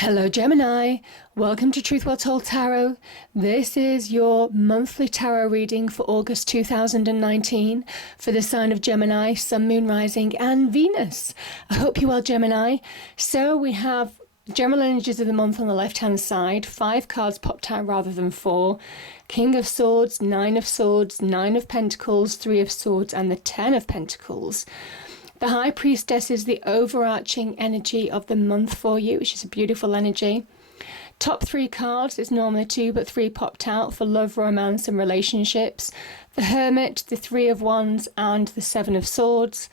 Hello Gemini, welcome to Truth Well Told Tarot. This is your monthly tarot reading for August 2019 for the sign of Gemini, Sun, Moon, Rising and Venus. I hope you're well, Gemini. So we have general energies of the month on the left hand side, 5 cards popped out rather than 4. King of Swords, 9 of Swords, 9 of Pentacles, 3 of Swords and the 10 of Pentacles. The High Priestess is the overarching energy of the month for you, which is a beautiful energy. Top 3 cards is normally 2, but 3 popped out for love, romance and relationships. The Hermit, the 3 of Wands and the 7 of Swords.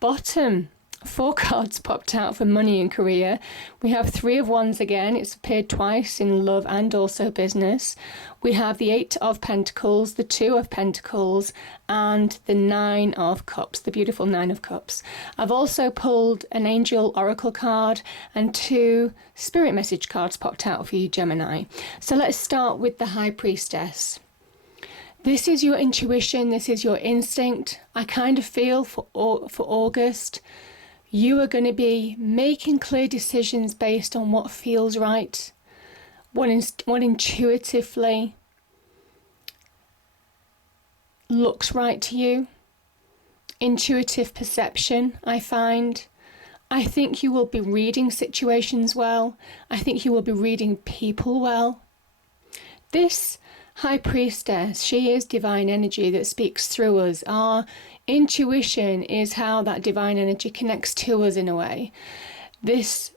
Bottom 4 cards popped out for money and career. We have 3 of Wands again. It's appeared twice in love and also business. We have the 8 of Pentacles, the 2 of Pentacles, and the 9 of Cups, the beautiful 9 of Cups. I've also pulled an Angel Oracle card and 2 Spirit Message cards popped out for you, Gemini. So let's start with the High Priestess. This is your intuition, this is your instinct. I kind of feel for August, you are going to be making clear decisions based on what feels right, what intuitively looks right to you. Intuitive perception, I find. I think you will be reading situations well. I think you will be reading people well. This High Priestess, she is divine energy that speaks through us. Our intuition is how that divine energy connects to us in a way. This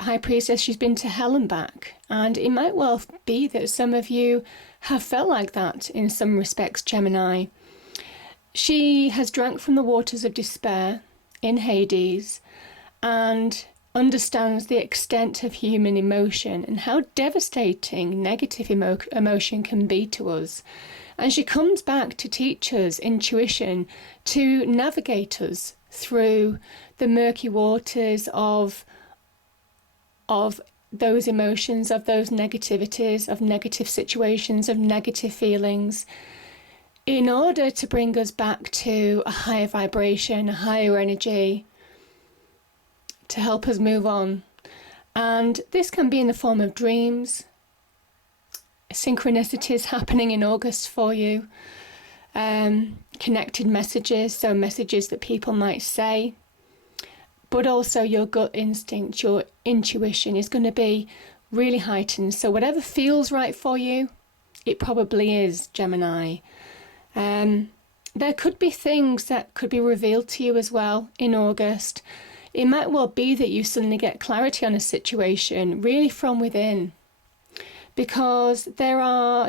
High Priestess, she's been to hell and back, and it might well be that some of you have felt like that in some respects, Gemini. She has drank from the waters of despair in Hades and understands the extent of human emotion and how devastating negative emotion can be to us. And she comes back to teach us intuition, to navigate us through the murky waters of those emotions, of those negativities, of negative situations, of negative feelings, in order to bring us back to a higher vibration, a higher energy, to help us move on. And this can be in the form of dreams, synchronicities happening in August for you, connected messages, so messages that people might say, but also your gut instinct, your intuition is going to be really heightened. So whatever feels right for you, it probably is, Gemini. There could be things that could be revealed to you as well in August. It might well be that you suddenly get clarity on a situation really from within, because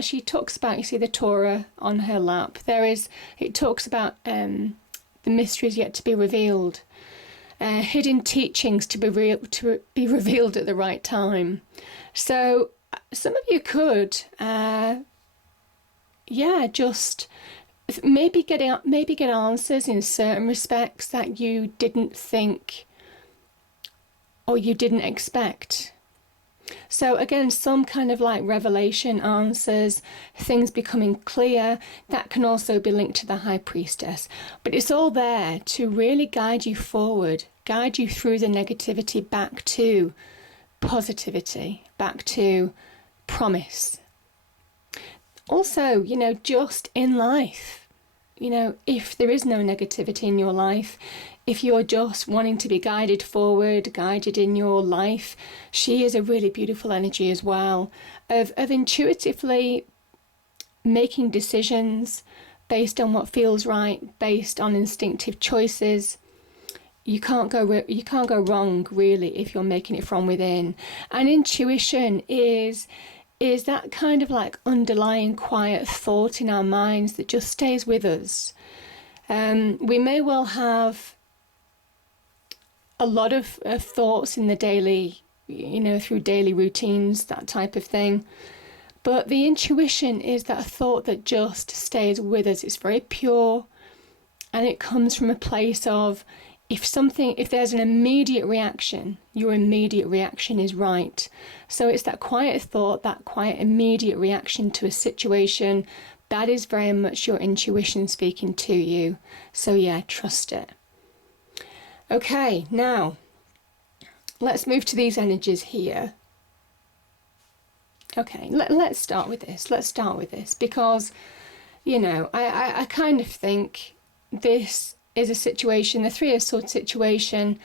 she talks about, you see the Torah on her lap, it talks about the mysteries yet to be revealed, hidden teachings to be revealed at the right time. So some of you could, just maybe get answers in certain respects that you didn't think or you didn't expect. So again, some kind of like revelation answers, things becoming clear, that can also be linked to the High Priestess. But it's all there to really guide you forward, guide you through the negativity back to positivity, back to promise. Also, just in life, if there is no negativity in your life, if you're just wanting to be guided forward, guided in your life, she is a really beautiful energy as well, of intuitively making decisions based on what feels right, based on instinctive choices. You can't go wrong, really, if you're making it from within. And intuition is that kind of like underlying quiet thought in our minds that just stays with us. We may well have a lot of thoughts in the daily, through daily routines, that type of thing. But the intuition is that thought that just stays with us. It's very pure, and it comes from a place of, if there's an immediate reaction, your immediate reaction is right. So it's that quiet thought, that quiet immediate reaction to a situation, that is very much your intuition speaking to you. So yeah, trust it. Okay, now let's move to these energies here. Okay, let's start with this. Let's start with this because, you know, I kind of think this is a situation, the Three of Swords situation.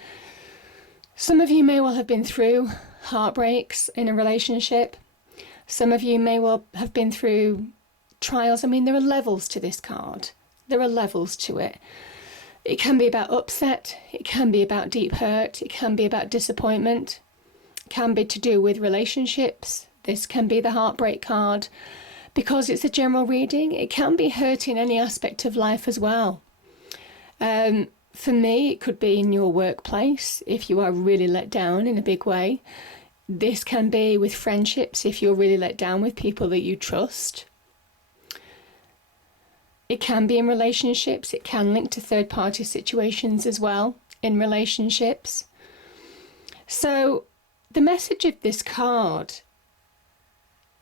Some of you may well have been through heartbreaks in a relationship. Some of you may well have been through trials. I mean, there are levels to this card. There are levels to it. It can be about upset. It can be about deep hurt. It can be about disappointment. It can be to do with relationships. This can be the heartbreak card. Because it's a general reading, it can be hurt in any aspect of life as well. For me, it could be in your workplace if you are really let down in a big way. This can be with friendships if you're really let down with people that you trust. It can be in relationships. It can link to third-party situations as well in relationships. So the message of this card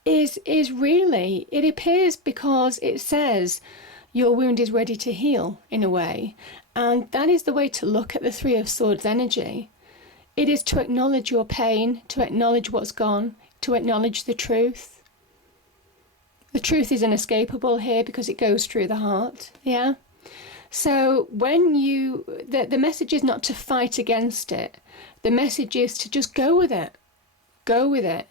is really, it appears because it says your wound is ready to heal in a way. And that is the way to look at the Three of Swords energy. It is to acknowledge your pain, to acknowledge what's gone, to acknowledge the truth. The truth is inescapable here because it goes through the heart, yeah? So when the message is not to fight against it. The message is to just go with it. Go with it.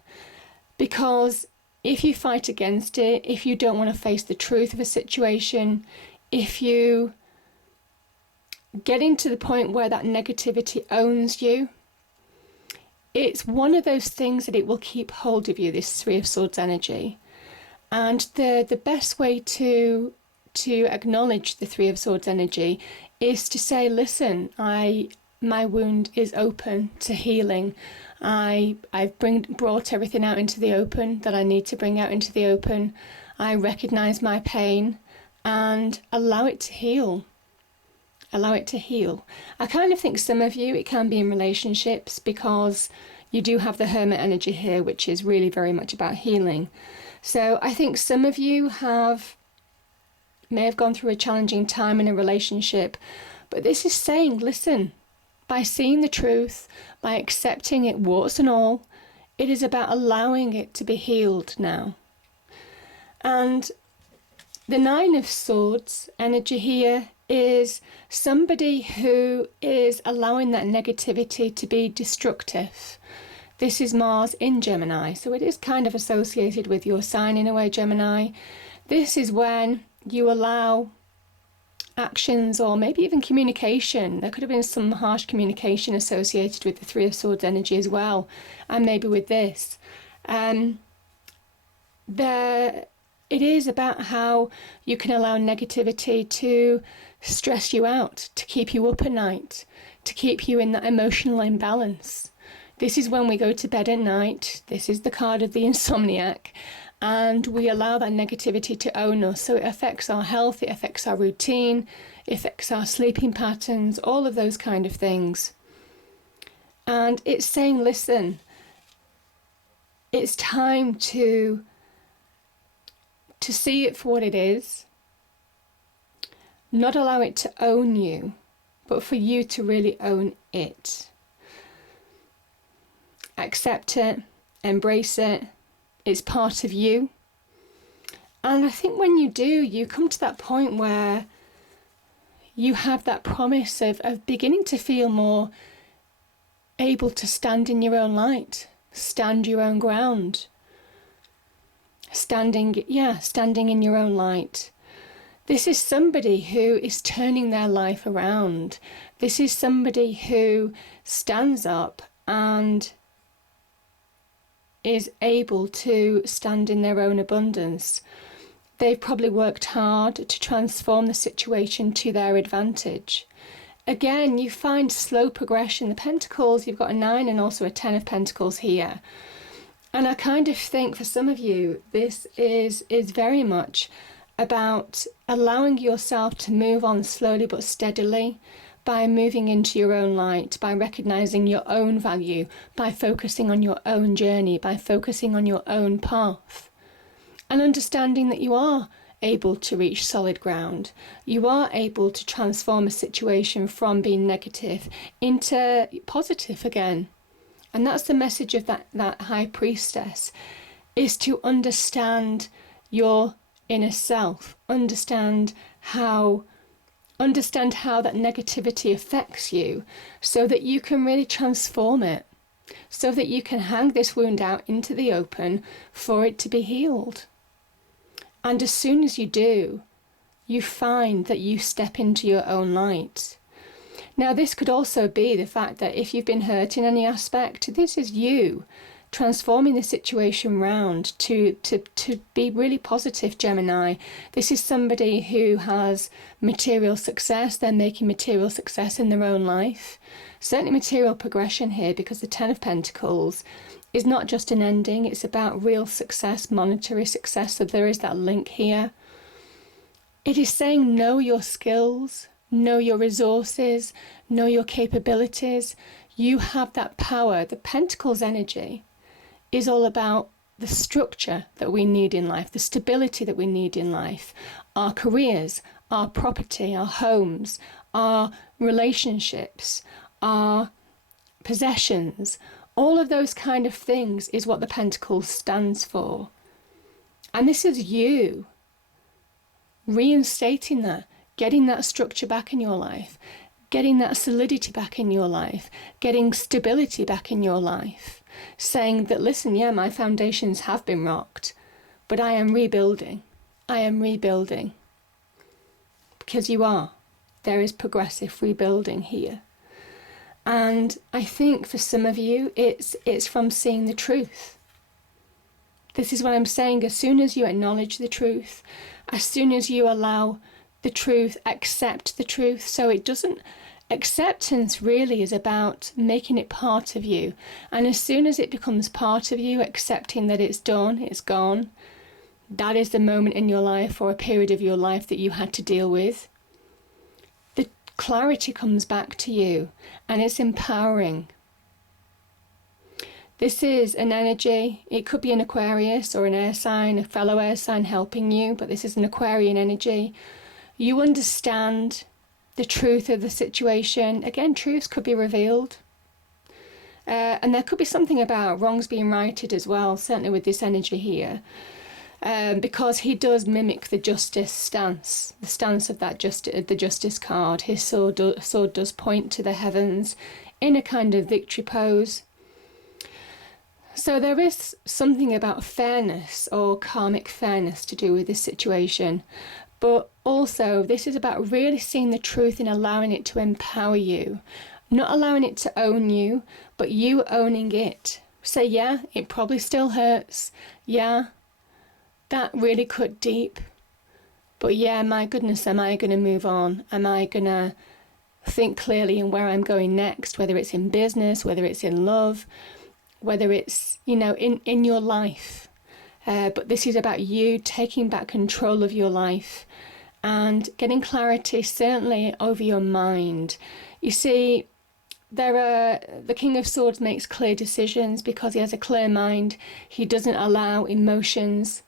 Because if you fight against it, if you don't want to face the truth of a situation, if you getting to the point where that negativity owns you, it's one of those things that it will keep hold of you, this Three of Swords energy. And the best way to acknowledge the Three of Swords energy is to say, listen, my wound is open to healing. I've brought everything out into the open that I need to bring out into the open. I recognize my pain and allow it to heal. Allow it to heal. I kind of think some of you, it can be in relationships because you do have the Hermit energy here, which is really very much about healing. So I think some of you may have gone through a challenging time in a relationship, but this is saying, listen, by seeing the truth, by accepting it, warts and all, it is about allowing it to be healed now. And the Nine of Swords energy here is somebody who is allowing that negativity to be destructive. This is Mars in Gemini, so it is kind of associated with your sign in a way, Gemini. This is when you allow actions or maybe even communication. There could have been some harsh communication associated with the Three of Swords energy as well, and maybe with this. It is about how you can allow negativity to stress you out, to keep you up at night, to keep you in that emotional imbalance. This is when we go to bed at night. This is the card of the insomniac. And we allow that negativity to own us. So it affects our health, it affects our routine, it affects our sleeping patterns, all of those kind of things. And it's saying, listen, it's time to see it for what it is. Not allow it to own you, but for you to really own it. Accept it, embrace it. It's part of you. And I think when you do, you come to that point where you have that promise of beginning to feel more able to stand in your own light, stand your own ground. Standing in your own light. This is somebody who is turning their life around. This is somebody who stands up and is able to stand in their own abundance. They've probably worked hard to transform the situation to their advantage. Again, you find slow progression. The Pentacles, you've got a 9 and also a 10 of Pentacles here. And I kind of think for some of you, this is very much about allowing yourself to move on slowly but steadily by moving into your own light, by recognizing your own value, by focusing on your own journey, by focusing on your own path, and understanding that you are able to reach solid ground. You are able to transform a situation from being negative into positive again. And that's the message of that High Priestess. is to understand your inner self, understand how that negativity affects you, so that you can really transform it, so that you can hang this wound out into the open for it to be healed. And as soon as you do, you find that you step into your own light. Now, this could also be the fact that if you've been hurt in any aspect, this is you transforming the situation round to be really positive, Gemini. This is somebody who has material success. They're making material success in their own life. Certainly material progression here, because the Ten of Pentacles is not just an ending. It's about real success, monetary success. So there is that link here. It is saying know your skills, know your resources, know your capabilities. You have that power. The Pentacles energy is all about the structure that we need in life, the stability that we need in life, our careers, our property, our homes, our relationships, our possessions. All of those kind of things is what the Pentacles stands for. And this is you reinstating that, getting that structure back in your life, getting that solidity back in your life, getting stability back in your life, saying that, listen, yeah, my foundations have been rocked, but I am rebuilding. I am rebuilding. Because you are. There is progressive rebuilding here. And I think for some of you, it's from seeing the truth. This is what I'm saying. As soon as you acknowledge the truth, as soon as you allow the truth, accept the truth. So it doesn't, acceptance really is about making it part of you. And as soon as it becomes part of you, accepting that it's done, it's gone, that is the moment in your life or a period of your life that you had to deal with. The clarity comes back to you and it's empowering. This is an energy. It could be an Aquarius or an air sign, a fellow air sign helping you, but this is an Aquarian energy. You understand the truth of the situation. Again, truths could be revealed. And there could be something about wrongs being righted as well, certainly with this energy here. Because he does mimic the justice stance, the stance of that the justice card. His sword does point to the heavens in a kind of victory pose. So there is something about fairness or karmic fairness to do with this situation. But also, this is about really seeing the truth and allowing it to empower you. Not allowing it to own you, but you owning it. Say, yeah, it probably still hurts. Yeah, that really cut deep. But yeah, my goodness, am I going to move on? Am I going to think clearly in where I'm going next? Whether it's in business, whether it's in love, whether it's, in your life. But this is about you taking back control of your life and getting clarity, certainly over your mind. You see, the King of Swords makes clear decisions because he has a clear mind. He doesn't allow emotions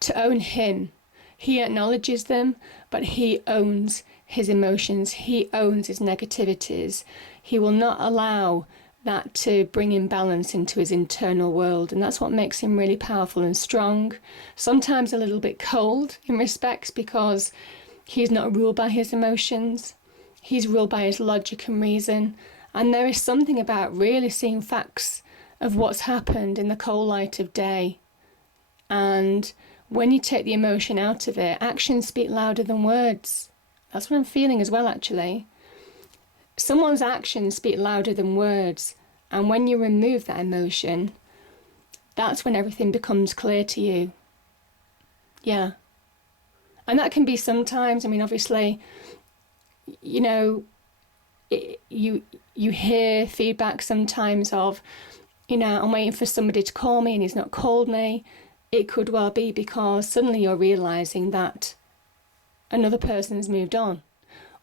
to own him. He acknowledges them, but he owns his emotions. He owns his negativities. He will not allow that to bring imbalance into his internal world, and that's what makes him really powerful and strong. Sometimes a little bit cold in respects because he's not ruled by his emotions. He's ruled by his logic and reason, and there is something about really seeing facts of what's happened in the cold light of day. And when you take the emotion out of it, actions speak louder than words. That's what I'm feeling as well, actually. Someone's actions speak louder than words, and when you remove that emotion, that's when everything becomes clear to you. Yeah. And that can be sometimes, obviously, you hear feedback sometimes of, I'm waiting for somebody to call me and he's not called me. It could well be because suddenly you're realising that another person's moved on.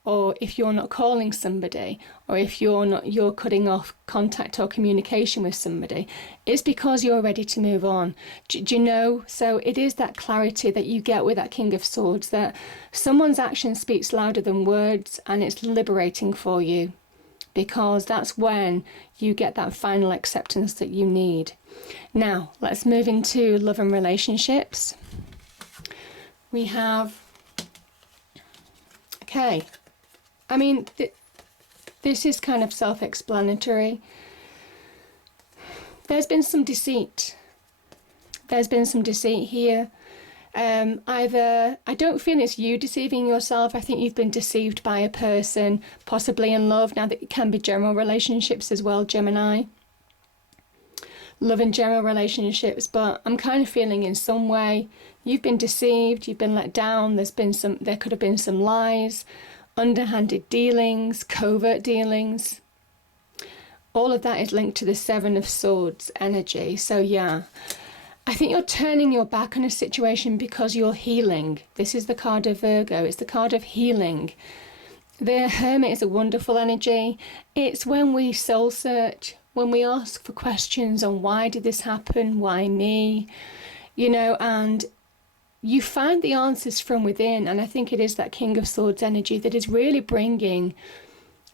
Or if you're not calling somebody, or if you're cutting off contact or communication with somebody, it's because you're ready to move on. Do you know? So it is that clarity that you get with that King of Swords, that someone's action speaks louder than words, and it's liberating for you. because that's when you get that final acceptance that you need. Now, let's move into love and relationships. We have, okay, I mean, this is kind of self-explanatory. There's been some deceit. There's been some deceit here. Either, I don't feel it's you deceiving yourself. I think you've been deceived by a person, possibly in love. Now, that it can be general relationships as well, Gemini. Love and general relationships, but I'm kind of feeling in some way you've been deceived, you've been let down. There could have been some lies, underhanded dealings, covert dealings. All of that is linked to the Seven of Swords energy. So yeah, I think you're turning your back on a situation because you're healing. This is the card of Virgo. It's the card of healing. The Hermit is a wonderful energy. It's when we soul search, when we ask for questions on why did this happen, why me, and you find the answers from within. And I think it is that King of Swords energy that is really bringing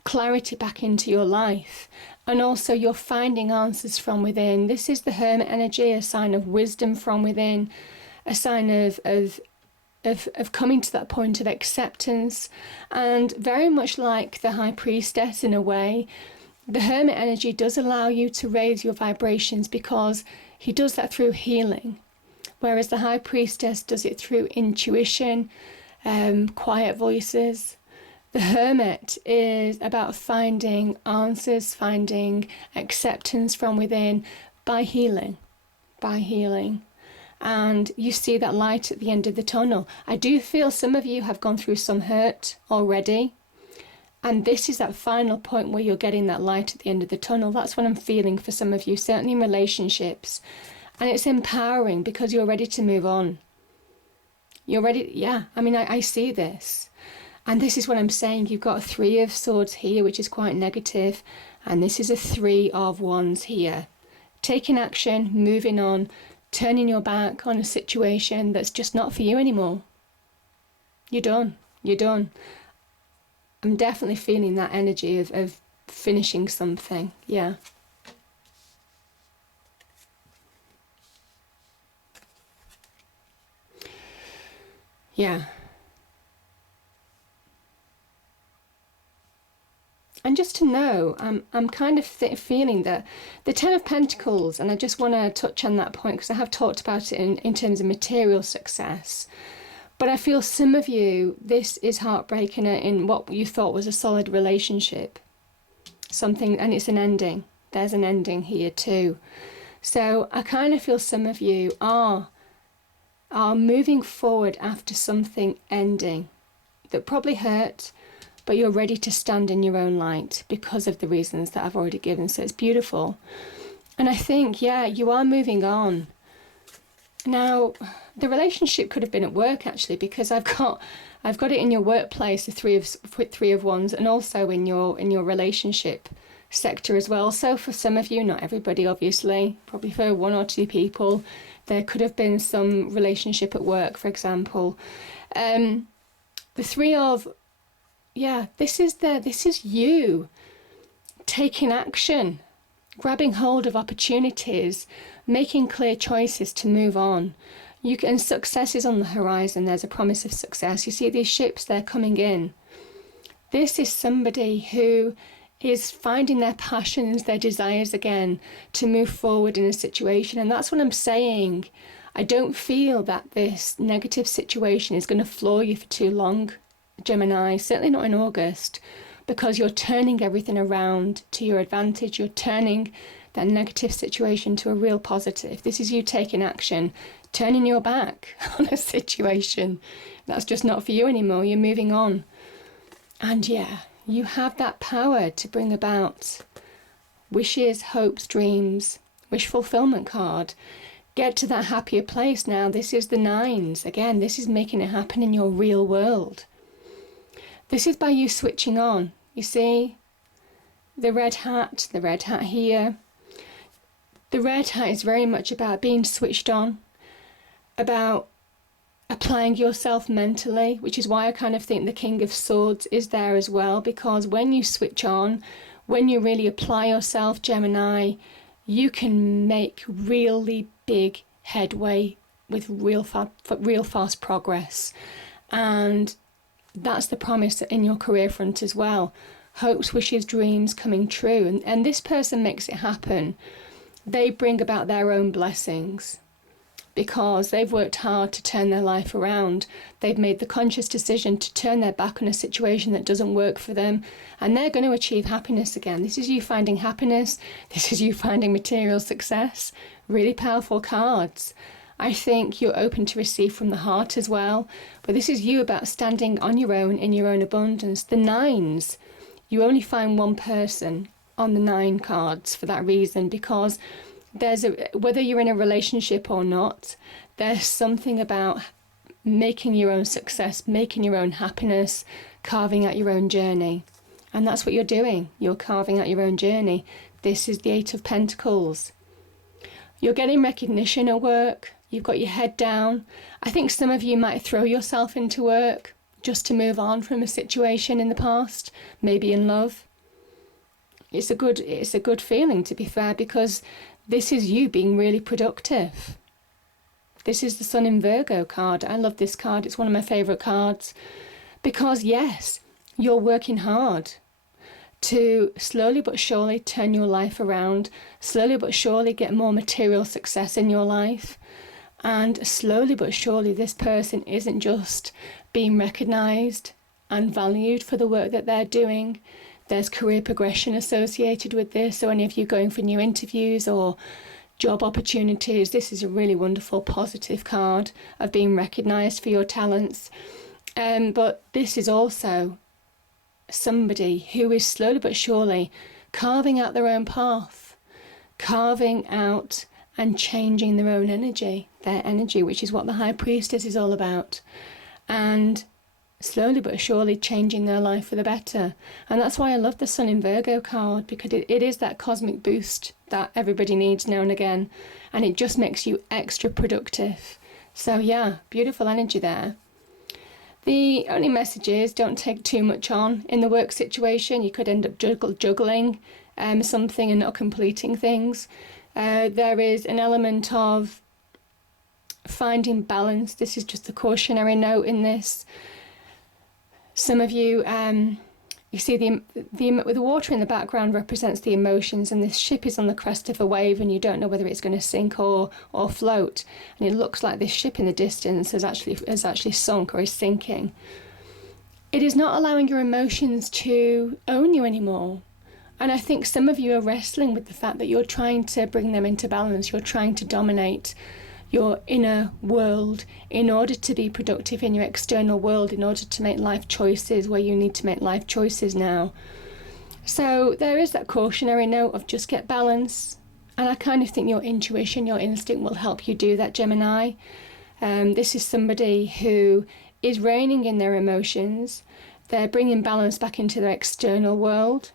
clarity back into your life. And also you're finding answers from within. This is the Hermit energy, a sign of wisdom from within, a sign of coming to that point of acceptance. And very much like the High Priestess in a way, the Hermit energy does allow you to raise your vibrations because he does that through healing. Whereas the High Priestess does it through intuition, quiet voices. The Hermit is about finding answers, finding acceptance from within by healing. And you see that light at the end of the tunnel. I do feel some of you have gone through some hurt already. And this is that final point where you're getting that light at the end of the tunnel. That's what I'm feeling for some of you, certainly in relationships. And it's empowering because you're ready to move on. You're ready, yeah, I see this. And this is what I'm saying. You've got a Three of Swords here, which is quite negative. And this is a Three of Wands here. Taking action, moving on, turning your back on a situation that's just not for you anymore. You're done. I'm definitely feeling that energy of finishing something. Yeah. Yeah. And just to know, I'm kind of feeling that the Ten of Pentacles, and I just want to touch on that point because I have talked about it in terms of material success. But I feel some of you, this is heartbreaking in what you thought was a solid relationship. Something, and it's an ending. There's an ending here too. So I kind of feel some of you are moving forward after something ending that probably hurt, but you're ready to stand in your own light because of the reasons that I've already given. So it's beautiful. And I think, yeah, you are moving on. Now, the relationship could have been at work actually, because I've got it in your workplace, the Three of Wands, and also in your relationship sector as well. So for some of you, not everybody obviously, probably for one or two people, there could have been some relationship at work, for example. The Three of, yeah, this is you taking action, grabbing hold of opportunities, making clear choices to move on. And success is on the horizon. There's a promise of success. You see these ships, they're coming in. This is somebody who is finding their passions, their desires again to move forward in a situation. And that's what I'm saying. I don't feel that this negative situation is going to floor you for too long, Gemini. Certainly not in August, because you're turning everything around to your advantage. You're turning that negative situation to a real positive. This is you taking action, turning your back on a situation that's just not for you anymore. You're moving on. And yeah, you have that power to bring about wishes, hopes, dreams, wish fulfillment card. Get to that happier place now. This is the Nines. Again, this is making it happen in your real world. This is by you switching on. You see, the red hat here. The red hat is very much about being switched on, about applying yourself mentally, which is why I kind of think the King of Swords is there as well, because when you switch on, when you really apply yourself, Gemini, you can make really big headway with real fast progress. And that's the promise in your career front as well. Hopes, wishes, dreams coming true. And this person makes it happen. They bring about their own blessings because they've worked hard to turn their life around. They've made the conscious decision to turn their back on a situation that doesn't work for them, and they're going to achieve happiness again. This is you finding happiness. This is you finding material success. Really powerful cards. I think you're open to receive from the heart as well, but this is you about standing on your own in your own abundance. The nines, you only find one person on the 9 cards for that reason, because whether you're in a relationship or not, there's something about making your own success, making your own happiness, carving out your own journey. And that's what you're doing. You're carving out your own journey. This is the 8 of Pentacles. You're getting recognition at work. You've got your head down. I think some of you might throw yourself into work just to move on from a situation in the past, maybe in love. It's a good feeling, to be fair, because this is you being really productive. This is the Sun in Virgo card. I love this card. It's one of my favourite cards because, yes, you're working hard to slowly but surely turn your life around, slowly but surely get more material success in your life. And slowly but surely this person isn't just being recognised and valued for the work that they're doing. There's career progression associated with this. So any of you going for new interviews or job opportunities, this is a really wonderful positive card of being recognised for your talents. But this is also somebody who is slowly but surely carving out their own path, carving out and changing their own energy, their energy, which is what the High Priestess is all about. And slowly but surely changing their life for the better. And that's why I love the Sun in Virgo card, because it is that cosmic boost that everybody needs now and again. And it just makes you extra productive. So yeah, beautiful energy there. The only message is don't take too much on in the work situation. You could end up juggling something and not completing things. There is an element of finding balance. This is just a cautionary note in this. Some of you, you see the water in the background represents the emotions, and this ship is on the crest of a wave and you don't know whether it's going to sink or float. And it looks like this ship in the distance has actually sunk or is sinking. It is not allowing your emotions to own you anymore. And I think some of you are wrestling with the fact that you're trying to bring them into balance. You're trying to dominate your inner world in order to be productive in your external world, in order to make life choices where you need to make life choices now. So there is that cautionary note of just get balance. And I kind of think your intuition, your instinct will help you do that, Gemini. This is somebody who is reigning in their emotions. They're bringing balance back into their external world.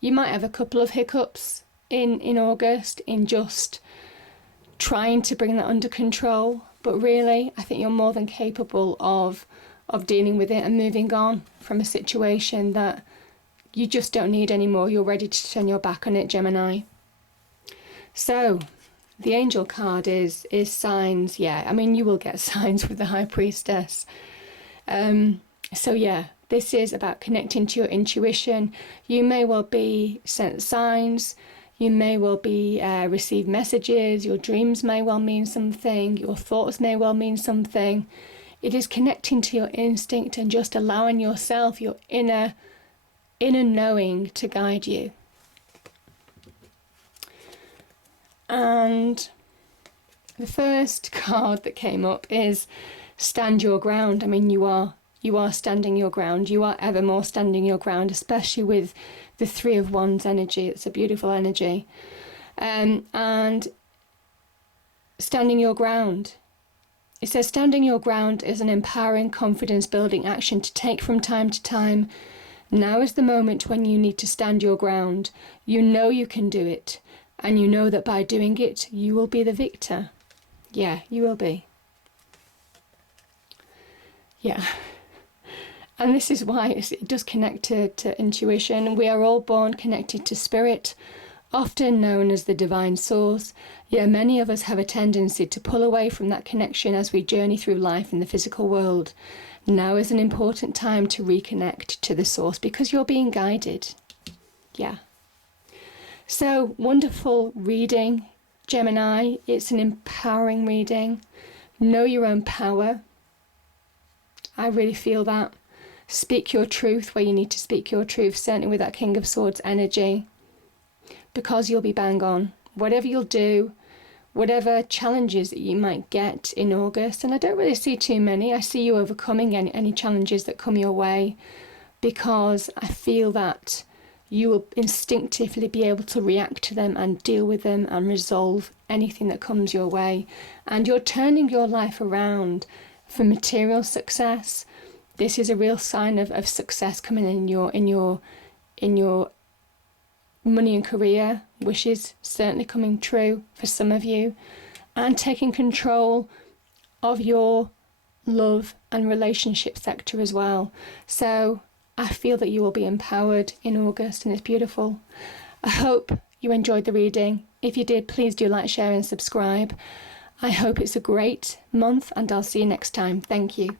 You might have a couple of hiccups in August in just trying to bring that under control, but really I think you're more than capable of dealing with it and moving on from a situation that you just don't need anymore. You're ready to turn your back on it, Gemini. So the angel card is signs. Yeah, I mean, you will get signs with the High Priestess. So yeah, this is about connecting to your intuition. You may well be sent signs. You may well be receive messages. Your dreams may well mean something. Your thoughts may well mean something. It is connecting to your instinct and just allowing yourself, your inner knowing, to guide you. And the first card that came up is stand your ground. I mean, you are standing your ground. You are evermore standing your ground, especially with the 3 of Wands energy. It's a beautiful energy. And standing your ground. It says standing your ground is an empowering, confidence-building action to take from time to time. Now is the moment when you need to stand your ground. You know you can do it. And you know that by doing it, you will be the victor. Yeah, you will be. Yeah. And this is why it does connect to intuition. We are all born connected to spirit, often known as the divine source. Yet many of us have a tendency to pull away from that connection as we journey through life in the physical world. Now is an important time to reconnect to the source because you're being guided. Yeah. So, wonderful reading, Gemini. It's an empowering reading. Know your own power. I really feel that. Speak your truth where you need to speak your truth, certainly with that King of Swords energy, because you'll be bang on. Whatever you'll do, whatever challenges that you might get in August, and I don't really see too many. I see you overcoming any challenges that come your way, because I feel that you will instinctively be able to react to them and deal with them and resolve anything that comes your way. And you're turning your life around for material success. This is a real sign of success coming in your money and career wishes certainly coming true for some of you, and taking control of your love and relationship sector as well. So I feel that you will be empowered in August, and it's beautiful. I hope you enjoyed the reading. If you did, please do like, share and subscribe. I hope it's a great month, and I'll see you next time. Thank you.